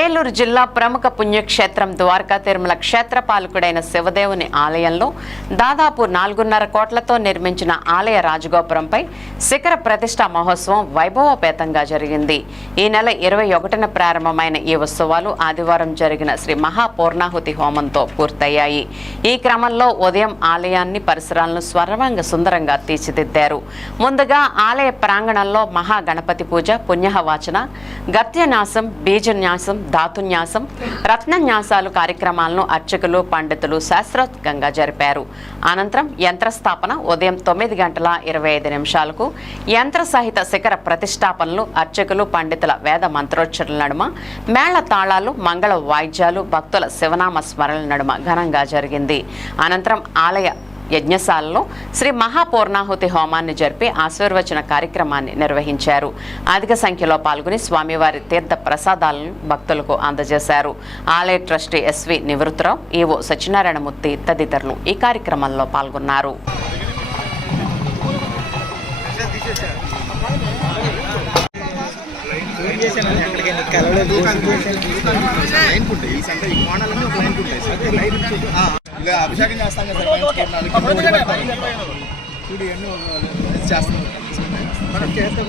ఏలూరు జిల్లా ప్రముఖ పుణ్యక్షేత్రం ద్వారకా తిరుమల క్షేత్రపాలకుడైన శివదేవుని ఆలయంలో దాదాపు నాలుగున్నర కోట్లతో నిర్మించిన ఆలయ రాజగోపురంపై శిఖర ప్రతిష్ఠా మహోత్సవం వైభవపేతంగా జరిగింది. ఈ నెల ఇరవై ఒకటిన ప్రారంభమైన ఈ ఉత్సవాలు ఆదివారం జరిగిన శ్రీ మహాపూర్ణాహుతి హోమంతో పూర్తయ్యాయి. ఈ క్రమంలో ఉదయం ఆలయాన్ని పరిసరాలను స్వర్వంగ సుందరంగా తీర్చిదిద్దారు. ముందుగా ఆలయ ప్రాంగణంలో మహాగణపతి పూజ పుణ్యహవాచన గత్యన్యాసం బీజన్యాసం ధాతున్యాసం రత్నన్యాసాలు కార్యక్రమాలను అర్చకులు పండితులు శాస్త్రోత్కంగా జరిపారు. అనంతరం యంత్రస్థాపన ఉదయం తొమ్మిది గంటల ఇరవై ఐదు నిమిషాలకు యంత్ర సహిత శిఖర ప్రతిష్టాపనలు అర్చకులు పండితుల వేద మంత్రోచ్చరణల నడుమ మేళ తాళాలు మంగళ వాయిద్యాలు భక్తుల శివనామ స్మరణల నడుమ ఘనంగా జరిగింది. అనంతరం ఆలయ యజ్ఞశాలలో శ్రీ మహాపూర్ణాహుతి హోమాన్ని జరిపి ఆశీర్వచన కార్యక్రమాన్ని నిర్వహించారు. అధిక సంఖ్యలో పాల్గొని స్వామివారి తీర్థ ప్రసాదాలను భక్తులకు అందజేశారు. ఆలయ trustee SV Nivruttarao EO Satyanarayanamurthy తదితరులు ఈ కార్యక్రమంలో పాల్గొన్నారు. ఇలా అభిషేకం చేస్తాం కదా చూడు ఎన్ని చేస్తాం మనం చేస్తే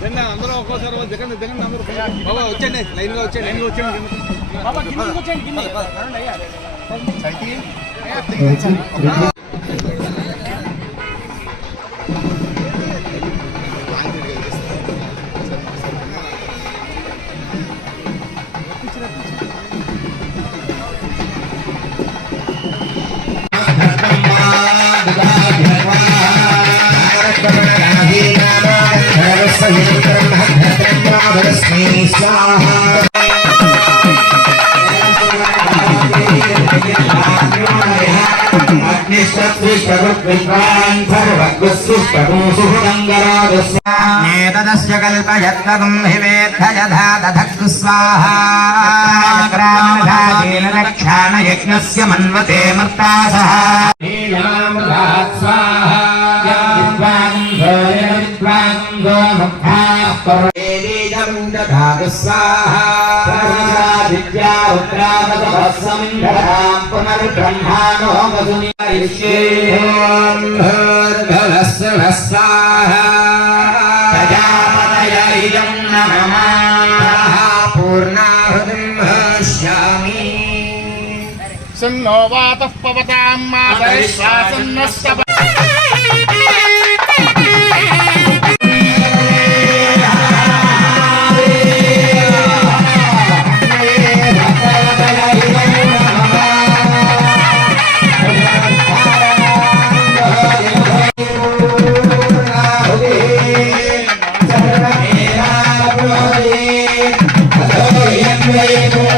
దిగండి అందరూ ఒక్కోసారి దిగండి దిగండి అందరూ బాబా వచ్చండి లైన్గా వచ్చండి లైన్గా వచ్చండి ఏతదస్య కల్పయత్వం హి వేద్ధయధా దధగ్గు స్వాహాక్షాణయజ్ఞస్య మన్వతే మర్తాస. पुनर्धागस्वाहाद्यावत्रावसमन्दराम् पुनर्ब्रह्माणोमसुनिष्येहोर्भस्वाहापतयम् नमः पवता हस्यामि सन्नो Thank you.